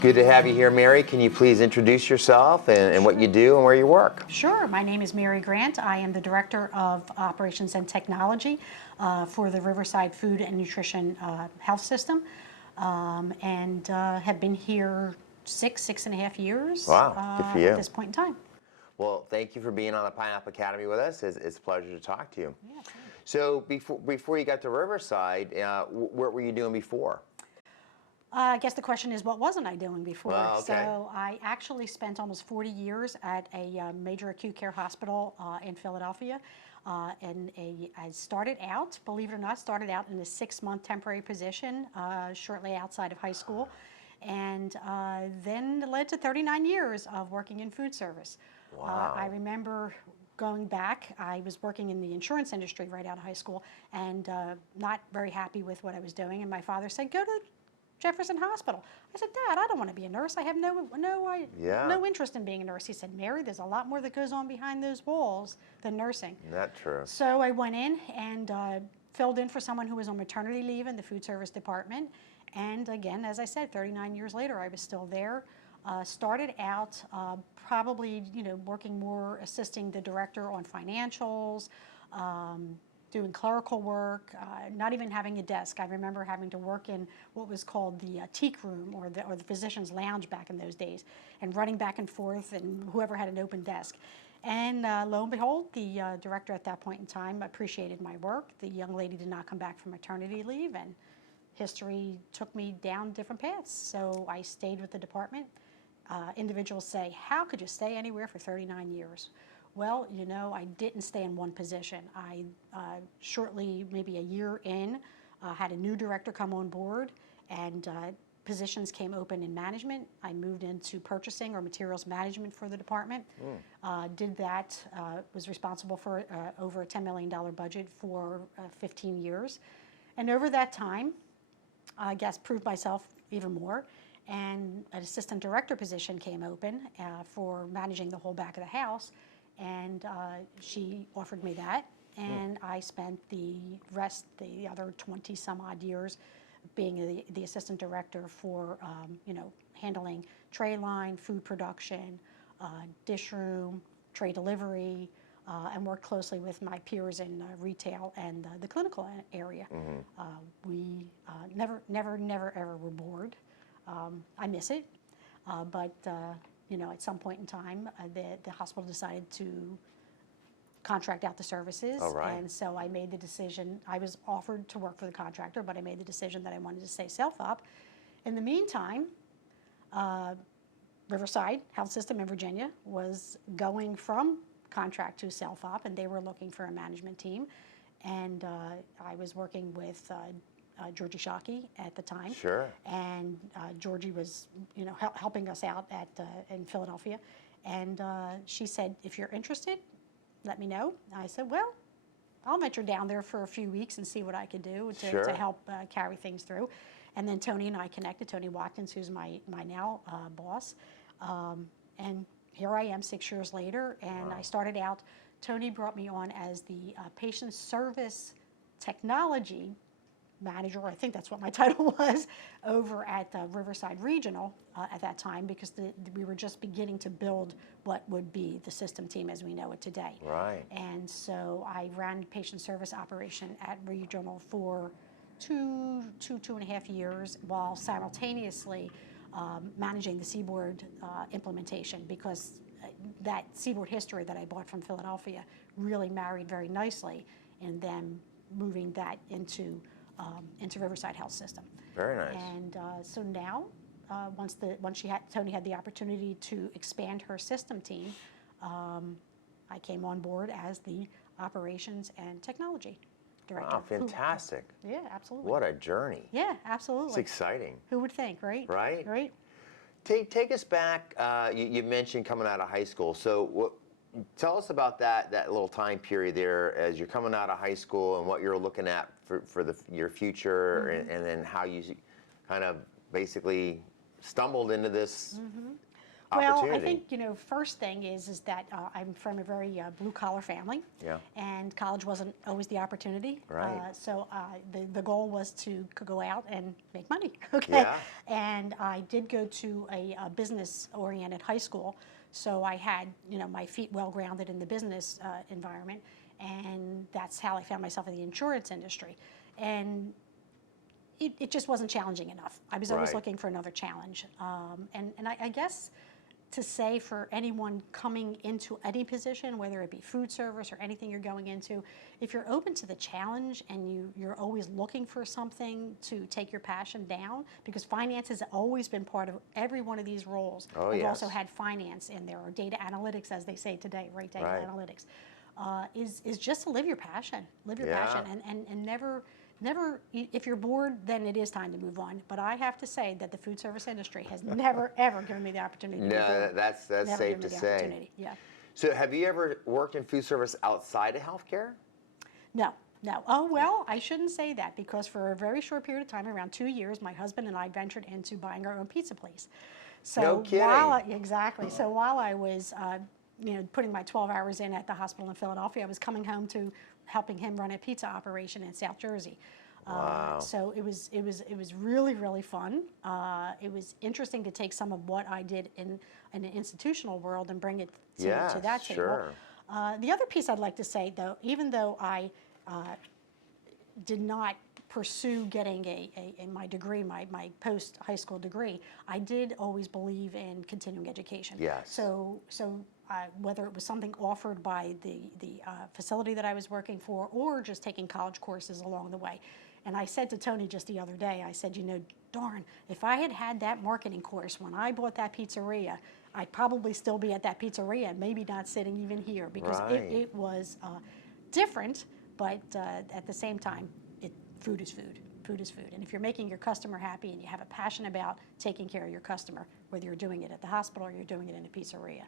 Good to have you here, Mary. Can you please introduce yourself and what you do and where you work? Sure. My name is Mary Grant. I am the Director of Operations and Technology for the Riverside Food and Nutrition Health System, and have been here six and a half years Wow, good for you. at this point in time. Well, thank you for being on the Pineapple Academy with us. It's a pleasure to talk to you. Yeah, So before you got to Riverside, what were you doing before? I guess the question is, what wasn't I doing before? Well, okay. So I actually spent almost 40 years at a major acute care hospital in Philadelphia. I started out, believe it or not, started out in a 6-month temporary position shortly outside of high school, and then led to 39 years of working in food service. Wow. I remember going back, I was working in the insurance industry right out of high school, and not very happy with what I was doing, and my father said, go to Jefferson Hospital. I said, Dad, I don't want to be a nurse. I have no interest in being a nurse. He said, Mary, there's a lot more that goes on behind those walls than nursing. Not true. So I went in and filled in for someone who was on maternity leave in the food service department. And again, as I said, 39 years later, I was still there. Started out probably, working more, assisting the director on financials, doing clerical work, not even having a desk. I remember having to work in what was called the teak room or the physician's lounge back in those days, and running back and forth, and whoever had an open desk. And lo and behold, the director at that point in time appreciated my work. The young lady did not come back from maternity leave, and history took me down different paths. So I stayed with the department. Individuals say, how could you stay anywhere for 39 years? Well, I didn't stay in one position. I shortly, maybe a year in, had a new director come on board, and positions came open in management. I moved into purchasing or materials management for the department. Did that, was responsible for over a $10 million budget for 15 years. And over that time, I guess proved myself even more. And an assistant director position came open for managing the whole back of the house. And she offered me that, and I spent the other 20 some odd years being the assistant director for, handling tray line, food production, dish room, tray delivery, and worked closely with my peers in retail and the clinical area. We never ever were bored. I miss it, but at some point in time, the hospital decided to contract out the services. All right. And so I made the decision. I was offered to work for the contractor, but I made the decision that I wanted to stay self-op. In the meantime, Riverside Health System in Virginia was going from contract to self-op, and they were looking for a management team. And I was working with Georgie Shockey at the time. Sure. And Georgie was, helping us out in Philadelphia. And she said, if you're interested, let me know. I said, well, I'll venture down there for a few weeks and see what I could do to help carry things through. And then Tony and I connected, Tony Watkins, who's my now boss. And here I am 6 years later, and I started out, Tony brought me on as the patient service technology manager, I think that's what my title was, over at Riverside Regional at that time, because we were just beginning to build what would be the system team as we know it today. Right. And so I ran patient service operation at Regional for two and a half years, while simultaneously managing the Seaboard implementation, because that Seaboard history that I bought from Philadelphia really married very nicely in them moving that into Riverside Health System. Very nice. And so now, once Tony had the opportunity to expand her system team, I came on board as the operations and technology director. Wow, fantastic. Yeah, absolutely. What a journey. Yeah, absolutely. It's exciting. Who would think, right? Right. Right. Take us back. You mentioned coming out of high school. So tell us about that little time period there as you're coming out of high school and what you're looking at for your future, and then how you kind of basically stumbled into this Well, opportunity? I think, first thing is that I'm from a very blue-collar family. Yeah. And college wasn't always the opportunity. Right. The goal was to go out and make money, okay? Yeah. And I did go to a business-oriented high school, so I had, my feet well-grounded in the business environment, and that's how I found myself in the insurance industry. And it just wasn't challenging enough. I was always Right. looking for another challenge. And I guess to say for anyone coming into any position, whether it be food service or anything you're going into, if you're open to the challenge and you're always looking for something to take your passion down, because finance has always been part of every one of these roles. Oh, I've yes. also had finance in there, or data analytics, as they say today, right? Data Right. analytics. Is just to live your passion. Live your Yeah. passion and never, if you're bored, then it is time to move on. But I have to say that the food service industry has never, ever given me the opportunity to be No, bored. that's Never safe given to me the say. opportunity. Yeah. So have you ever worked in food service outside of healthcare? No, no. Oh, well, I shouldn't say that, because for a very short period of time, around 2 years, my husband and I ventured into buying our own pizza place. So No kidding. exactly. So while I was, putting my 12 hours in at the hospital in Philadelphia, I was coming home to helping him run a pizza operation in South Jersey. Wow. So it was really, really fun. It was interesting to take some of what I did in an institutional world and bring it to Yes, that table. sure. The other piece I'd like to say, though, even though I did not pursue getting my degree, my post-high school degree, I did always believe in continuing education. Yes. So whether it was something offered by the facility that I was working for, or just taking college courses along the way. And I said to Tony just the other day, I said, darn, if I had had that marketing course when I bought that pizzeria, I'd probably still be at that pizzeria, and maybe not sitting even here, because Right. it was different, but at the same time, food is food. Food is food. And if you're making your customer happy and you have a passion about taking care of your customer, whether you're doing it at the hospital or you're doing it in a pizzeria,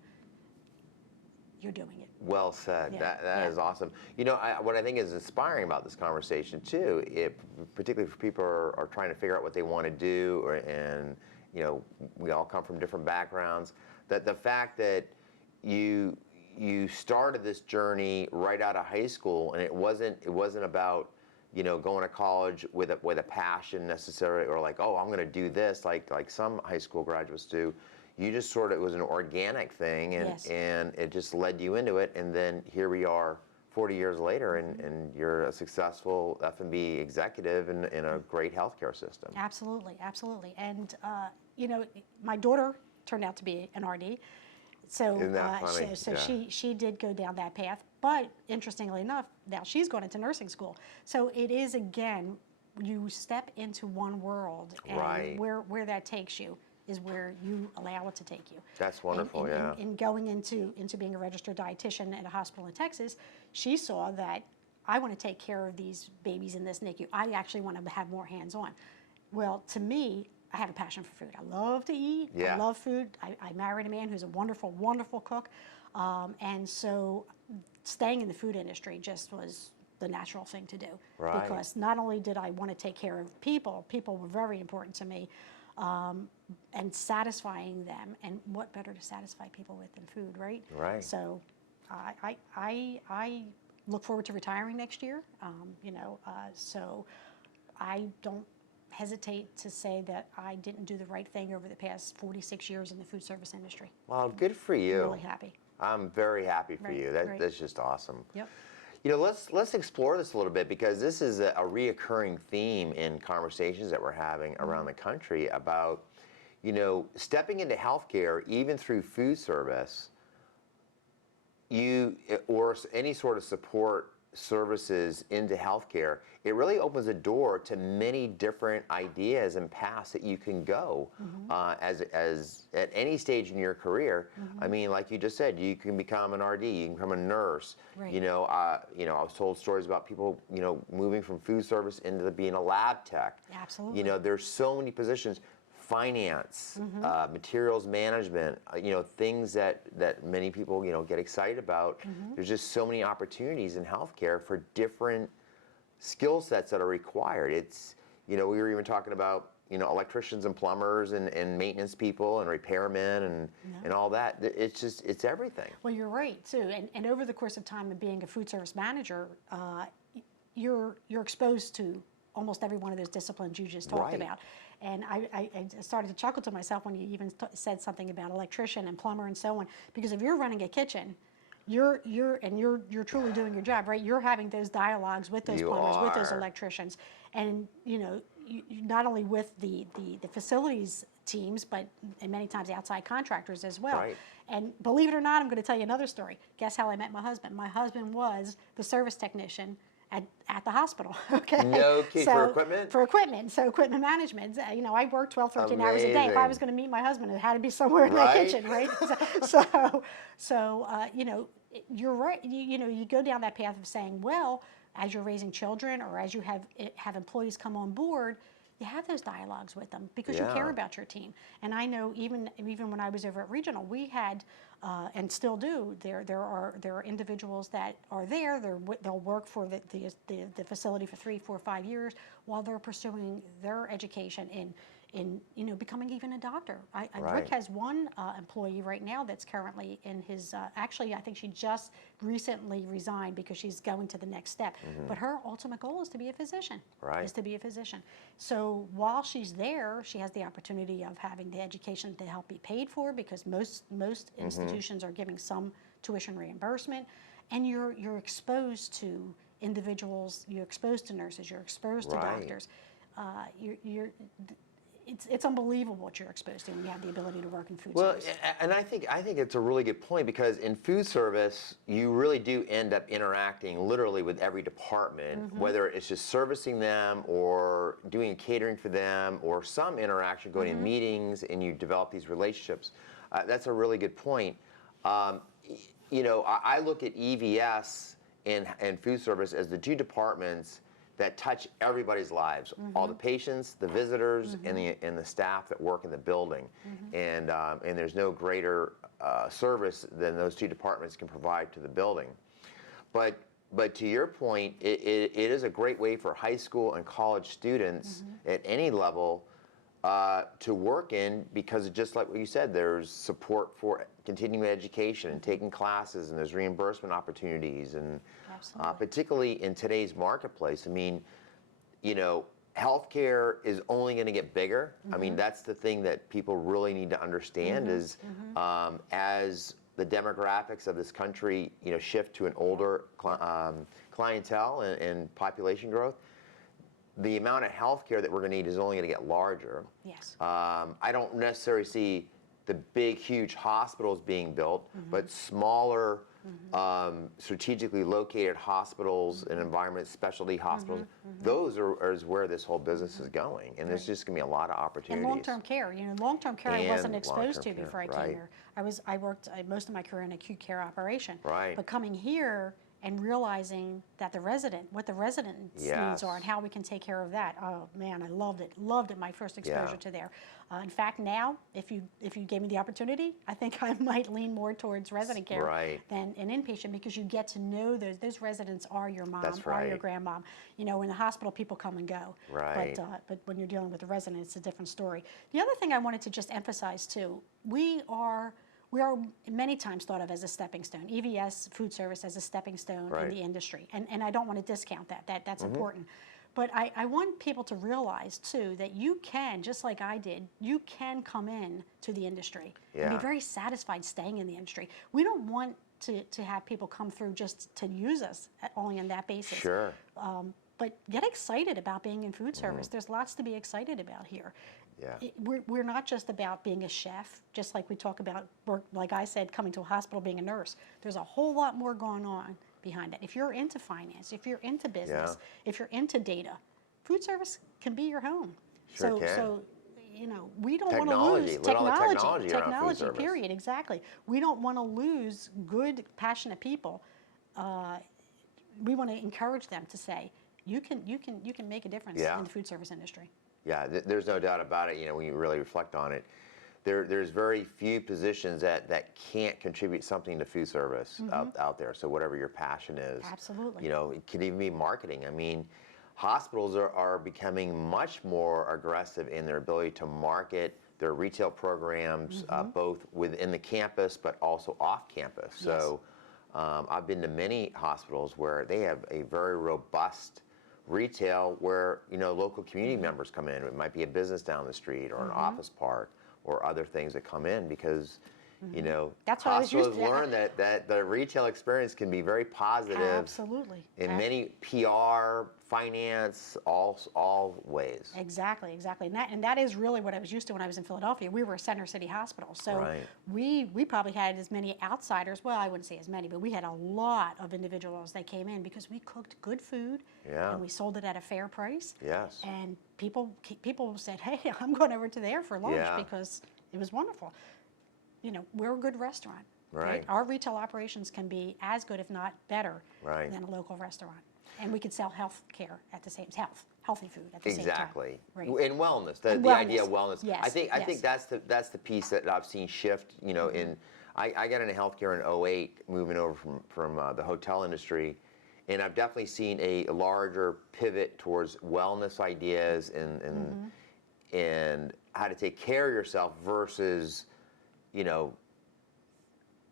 you're doing it. Well said. Yeah, That yeah. is awesome. What I think is inspiring about this conversation too, particularly for people who are trying to figure out what they want to do, and we all come from different backgrounds. That the fact that you started this journey right out of high school, and it wasn't about going to college with a passion necessarily, or like, oh, I'm going to do this like some high school graduates do. You just it was an organic thing, and Yes. and it just led you into it, and then here we are 40 years later, and you're a successful F&B executive in a great healthcare system. Absolutely, absolutely. And, my daughter turned out to be an RD. So, Isn't that funny? so Yeah. she did go down that path. But interestingly enough, now she's going into nursing school. So it is, again, you step into one world, and Right. where that takes you is where you allow it to take you. That's wonderful, yeah. In going into being a registered dietitian at a hospital in Texas, she saw that I want to take care of these babies in this NICU. I actually want to have more hands-on. Well, to me, I have a passion for food. I love to eat. Yeah. I love food. I married a man who's a wonderful, wonderful cook. And so staying in the food industry just was the natural thing to do. Right. Because not only did I want to take care of people were very important to me, and satisfying them. And what better to satisfy people with than food, right? Right. So I look forward to retiring next year. So I don't hesitate to say that I didn't do the right thing over the past 46 years in the food service industry. Well, good for you. I'm really happy. I'm very happy for Right, you. right. That's just awesome. Yep. Let's explore this a little bit, because this is a reoccurring theme in conversations that we're having around the country about, stepping into healthcare, even through food service, or any sort of support services into healthcare. It really opens a door to many different ideas and paths that you can go as at any stage in your career. I mean, like you just said, you can become an RD, you can become a nurse. Right. I was told stories about people, moving from food service into being a lab tech. Absolutely. There's so many positions. Finance, materials management, things that many people, get excited about. There's just so many opportunities in healthcare for different skill sets that are required. It's, we were even talking about, electricians and plumbers and maintenance people and repairmen and all that. It's everything. Well, you're right too. And over the course of time of being a food service manager, you're exposed to almost every one of those disciplines you just talked Right. about. And I started to chuckle to myself when you even said something about electrician and plumber and so on. Because if you're running a kitchen, you're truly doing your job, right? You're having those dialogues with those You plumbers, with those are. electricians, and you not only with the facilities teams, but and many times outside contractors as well. Right. And believe it or not, I'm going to tell you another story. Guess how I met my husband? My husband was the service technician at the hospital. Okay. No kidding. For equipment? For equipment. So equipment management. I worked 12, 13 hours a day. If I was going to meet my husband, it had to be somewhere in that Right. kitchen, right? You're right. You go down that path of saying, well, as you're raising children or as you have employees come on board, you have those dialogues with them because you care Yeah. about your team. And I know even when I was over at Regional, we had and still do. There are individuals that are there. They'll work for the facility for 3, 4, 5 years while they're pursuing their education in becoming even a doctor. Right. Rick has one employee right now that's currently in his. Actually, I think she just recently resigned because she's going to the next step. But her ultimate goal is to be a physician. Right. Is to be a physician. So while she's there, she has the opportunity of having the education to help be paid for because most institutions are giving some tuition reimbursement, and you're exposed to individuals. You're exposed to nurses. You're exposed to Right. doctors. It's unbelievable what you're exposed to when you have the ability to work in food Well, service. and I think it's a really good point because in food service, you really do end up interacting literally with every department, whether it's just servicing them or doing catering for them or some interaction, going in meetings, and you develop these relationships. That's a really good point. I look at EVS and food service as the two departments that touch everybody's lives, all the patients, the visitors, and the staff that work in the building. And there's no greater service than those two departments can provide to the building. But to your point, it is a great way for high school and college students at any level to work in because just like what you said, there's support for continuing education and taking classes, and there's reimbursement opportunities, and particularly in today's marketplace. I mean, healthcare is only going to get bigger. I mean, that's the thing that people really need to understand is as the demographics of this country, shift to an older clientele and population growth, the amount of healthcare that we're going to need is only going to get larger. Yes. I don't necessarily see the big, huge hospitals being built, but smaller, strategically located hospitals and environment specialty hospitals. Those are where this whole business is going, and there's just going to be a lot of opportunities. And long-term care. Long-term care I wasn't And exposed to long-term before I care, came right. here. I worked most of my career in acute care operation. Right. But coming here and realizing that what the residents' needs are and how we can take care of that. Oh man, I loved it. Loved it. My first exposure to there. In fact, now if you gave me the opportunity, I think I might lean more towards resident care than an inpatient because you get to know those residents are your mom, are your grandmom. In the hospital, people come and go. Right. But when you're dealing with the resident, it's a different story. The other thing I wanted to just emphasize too, we are many times thought of as a stepping stone, EVS food service as a stepping stone in the industry. And I don't want to discount that. That's important. But I want people to realize too that you can, just like I did, you can come in to the industry and be very satisfied staying in the industry. We don't want to have people come through just to use us only on that basis. Sure. But get excited about being in food service. There's lots to be excited about here. Yeah. We're not just about being a chef, just like we talk about work, like I said, coming to a hospital, being a nurse. There's a whole lot more going on behind it. If you're into finance, if you're into business, if you're into data, food service can be your home. Sure can. So, we don't want to lose technology, period, exactly. We don't want to lose good, passionate people. We want to encourage them to say, you can make a difference in the food service industry. Yeah, there's no doubt about it. When you really reflect on it, there's very few positions that can't contribute something to food service out there. So whatever your passion is, Absolutely. It could even be marketing. I mean, hospitals are becoming much more aggressive in their ability to market their retail programs, both within the campus but also off campus. So I've been to many hospitals where they have a very robust retail where, you know, local community members come in. It might be a business down the street or an office park or other things that come in because, you know, That's what I was used hospitals to. learn that the retail experience can be very positive Absolutely. in many PR, finance, all ways. Exactly, exactly. And that is really what I was used to when I was in Philadelphia. We were a Center City hospital. So Right. we probably had as many outsiders, well, I wouldn't say as many, but we had a lot of individuals that came in because we cooked good food Yeah. and we sold it at a fair price. Yes. And people said, hey, I'm going over to there for lunch Yeah. because it was wonderful. You know, we're a good restaurant. Right. Our retail operations can be as good, if not better, Right. than a local restaurant. And we could sell health care at the same healthy food at the same time. Exactly. Right. And wellness, the And idea of wellness. wellness. Yes, I think yes. that's the piece that I've seen shift, you know, in I got into healthcare in '08, moving over from the hotel industry, and I've definitely seen a larger pivot towards wellness ideas and how to take care of yourself versus, you know,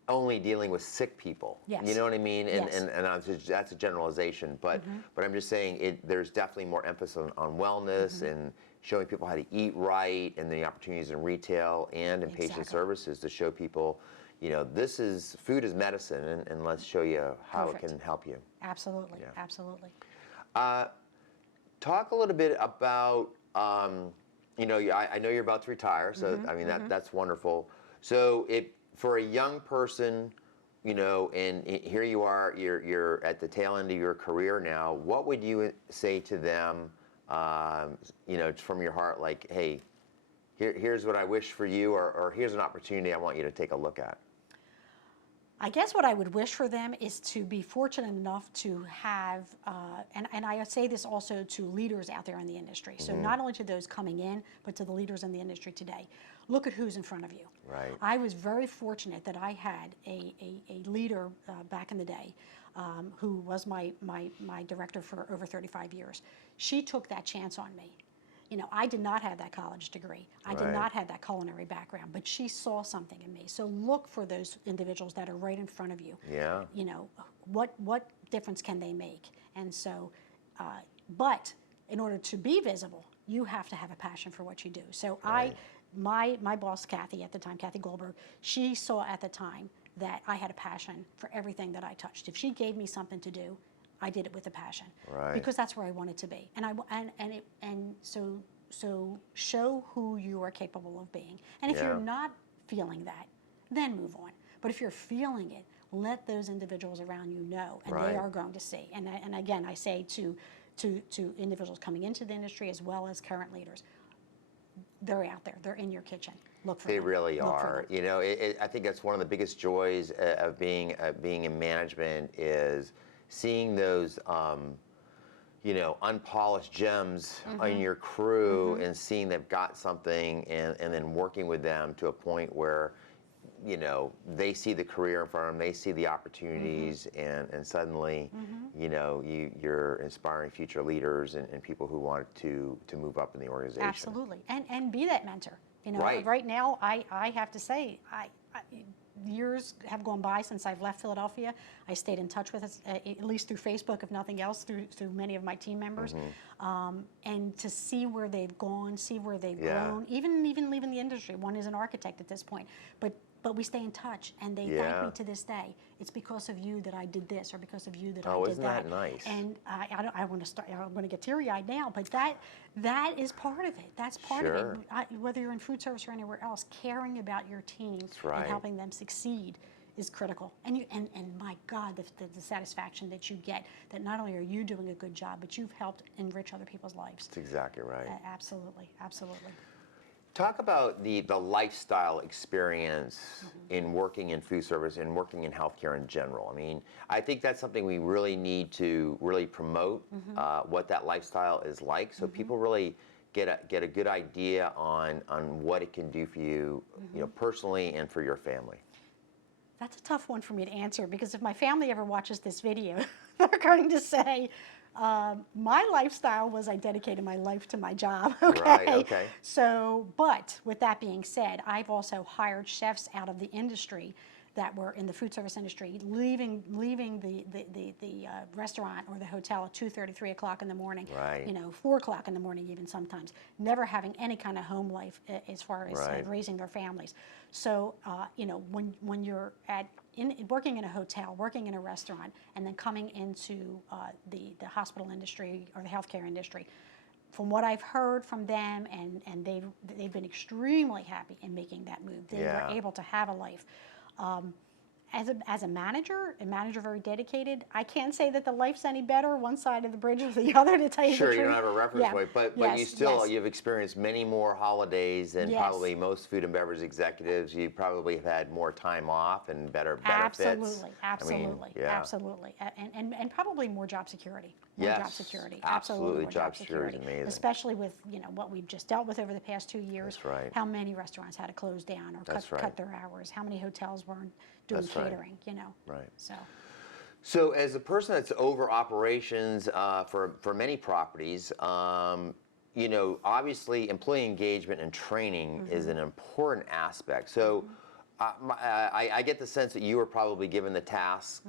only dealing with sick people. Yes. You know what I mean? And, Yes. that's a generalization, but I'm just saying there's definitely more emphasis on wellness and showing people how to eat right and the opportunities in retail and in patient Exactly. services to show people, you know, food is medicine and let's show you how Perfect. it can help you. Absolutely, Yeah. absolutely. Talk a little bit about, you know, I know you're about to retire, so I mean that's wonderful. So for a young person, you know, and here you are, you're at the tail end of your career now. What would you say to them, you know, from your heart, like, hey, here's what I wish for you, or here's an opportunity I want you to take a look at? I guess what I would wish for them is to be fortunate enough to have, and I say this also to leaders out there in the industry, so not only to those coming in, but to the leaders in the industry today. Look at who's in front of you. Right. I was very fortunate that I had a leader back in the day who was my director for over 35 years. She took that chance on me. You know, I did not have that college degree. I did Right. not have that culinary background, but she saw something in me. So look for those individuals that are right in front of you. Yeah. You know, what difference can they make? And so, but in order to be visible, you have to have a passion for what you do. So Right. my boss, Kathy, at the time, Kathy Goldberg, she saw at the time that I had a passion for everything that I touched. If she gave me something to do, I did it with a passion, Right. because that's where I wanted to be. And so show who you are capable of being. And if Yeah. you're not feeling that, then move on. But if you're feeling it, let those individuals around you know, and Right. they are going to see. And again, I say to individuals coming into the industry as well as current leaders, they're out there. They're in your kitchen. Look for They them. really Look for are. them. You know, I think that's one of the biggest joys of being in management is seeing those, you know, unpolished gems in your crew and seeing they've got something and then working with them to a point where, you know, they see the career in front of them, they see the opportunities, and suddenly, you know, you're inspiring future leaders and people who want to move up in the organization. Absolutely, and be that mentor. You know, Right. right now, I have to say, years have gone by since I've left Philadelphia. I stayed in touch with us, at least through Facebook, if nothing else, through many of my team members, and to see where they've gone, see where they've Yeah. grown, even leaving the industry. One is an architect at this point, but we stay in touch, and they thank Yeah. me to this day. It's because of you that I did this, or because of you that I Oh, did isn't that nice? And I want to start. I'm going to get teary-eyed now, but that is part of it. That's part of Sure. it. Whether you're in food service or anywhere else, caring about your team right. and helping them succeed is critical. And my God, the satisfaction that you get, that not only are you doing a good job, but you've helped enrich other people's lives. That's exactly right. Absolutely, absolutely. Talk about the lifestyle experience in working in food service and working in healthcare in general. I mean, I think that's something we really need to really promote, what that lifestyle is like, so people really get a good idea on what it can do for you, you know, personally and for your family. That's a tough one for me to answer, because if my family ever watches this video, they're going to say, My lifestyle was I dedicated my life to my job. Okay. Right, okay. So, but with that being said, I've also hired chefs out of the industry that were in the food service industry, leaving the restaurant or the hotel at 2:30, 3 o'clock in the morning. Right. 4 o'clock in the morning even sometimes. Never having any kind of home life as far as Right. raising their families. So, when you're working in a hotel, working in a restaurant, and then coming into the hospital industry or the healthcare industry, from what I've heard from them, and they've been extremely happy in making that move. They Yeah. were able to have a life. As a manager very dedicated, I can't say that the life's any better one side of the bridge or the other, to tell you the Sure, truth. you don't have a reference Yeah. point, but Yes, you still, yes. you've experienced many more holidays than Yes. probably most food and beverage executives. You probably have had more time off and better benefits. Absolutely, I mean, absolutely, yeah. absolutely, and probably more job security. More Yes, job security, absolutely. more Job security is amazing. especially with what we've just dealt with over the past 2 years. That's right. How many restaurants had to close down or That's right. cut their hours? How many hotels weren't doing That's right. catering? Right. So. So, as a person that's over operations for many properties, obviously employee engagement and training is an important aspect. So, I get the sense that you were probably given the task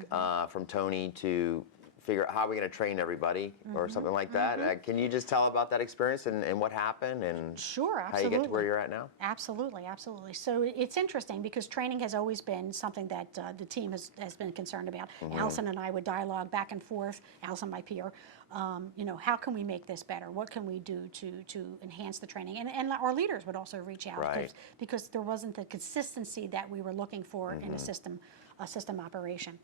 from Tony to figure out how we're going to train everybody or something like that. Can you just tell about that experience and what happened and Sure, how you get to where you're at now? Absolutely, absolutely. So it's interesting because training has always been something that the team has been concerned about. Allison and I would dialogue back and forth, Allison, my peer, how can we make this better? What can we do to enhance the training? And our leaders would also reach out Right. because there wasn't the consistency that we were looking for in a system operation.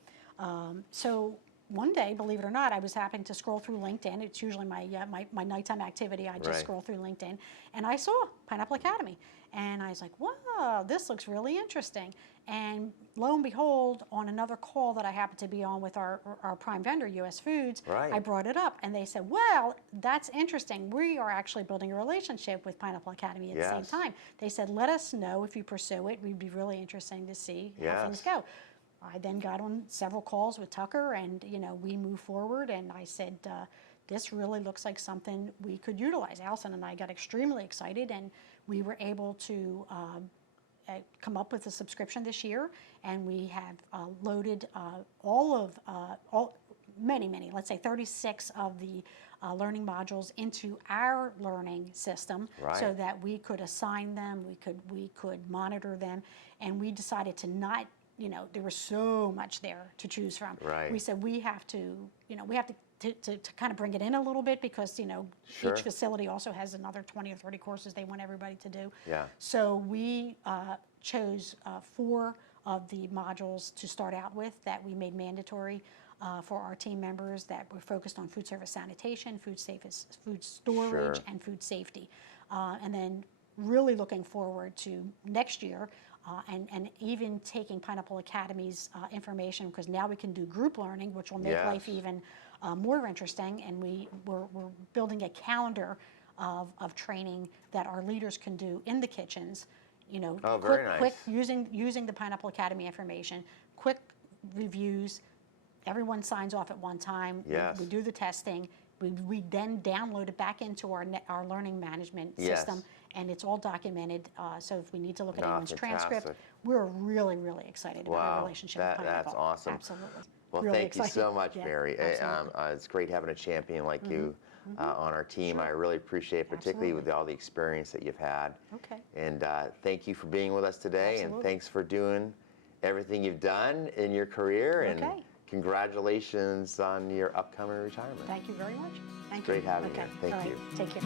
So one day, believe it or not, I was happening to scroll through LinkedIn. It's usually my nighttime activity. I just Right. scroll through LinkedIn, and I saw Pineapple Academy, and I was like, "Wow, this looks really interesting." And lo and behold, on another call that I happened to be on with our prime vendor, U.S. Foods, Right. I brought it up, and they said, "Well, that's interesting. We are actually building a relationship with Pineapple Academy at the Yes. same time." They said, "Let us know if you pursue it. We'd be really interesting to see how things Yes. go." I then got on several calls with Tucker, and we moved forward. And I said, "This really looks like something we could utilize." Allison and I got extremely excited, and we were able to come up with a subscription this year. And we have loaded many, let's say 36 of the learning modules into our learning system, Right. so that we could assign them, we could monitor them, and we decided to not. There was so much there to choose from. Right. We said we have to kind of bring it in a little bit because Sure. each facility also has another 20 or 30 courses they want everybody to do. Yeah. So we chose 4 of the modules to start out with that we made mandatory for our team members, that were focused on food service sanitation, food storage, Sure. and food safety. And then really looking forward to next year. And even taking Pineapple Academy's information, because now we can do group learning, which will make Yes. life even more interesting. And we're building a calendar of training that our leaders can do in the kitchens. Oh, very quick nice. using the Pineapple Academy information, quick reviews. Everyone signs off at one time. Yes. We do the testing. We then download it back into our learning management Yes. system, and it's all documented. So if we need to look at Ah, anyone's transcript, fantastic. we're really, really excited about our Wow, relationship with Pineapple. that's awesome. Absolutely. Well, Really thank you excited. so much, Yeah, Mary. absolutely. It's great having a champion like you on our team. I really appreciate it, particularly with all the experience that you've had. Okay. And thank you for being with us today, and Absolutely. thanks for doing everything you've done in your career. And Okay. congratulations on your upcoming retirement. Thank you very much. Thank you. Great having you. Okay. Thank All right. you. Take care.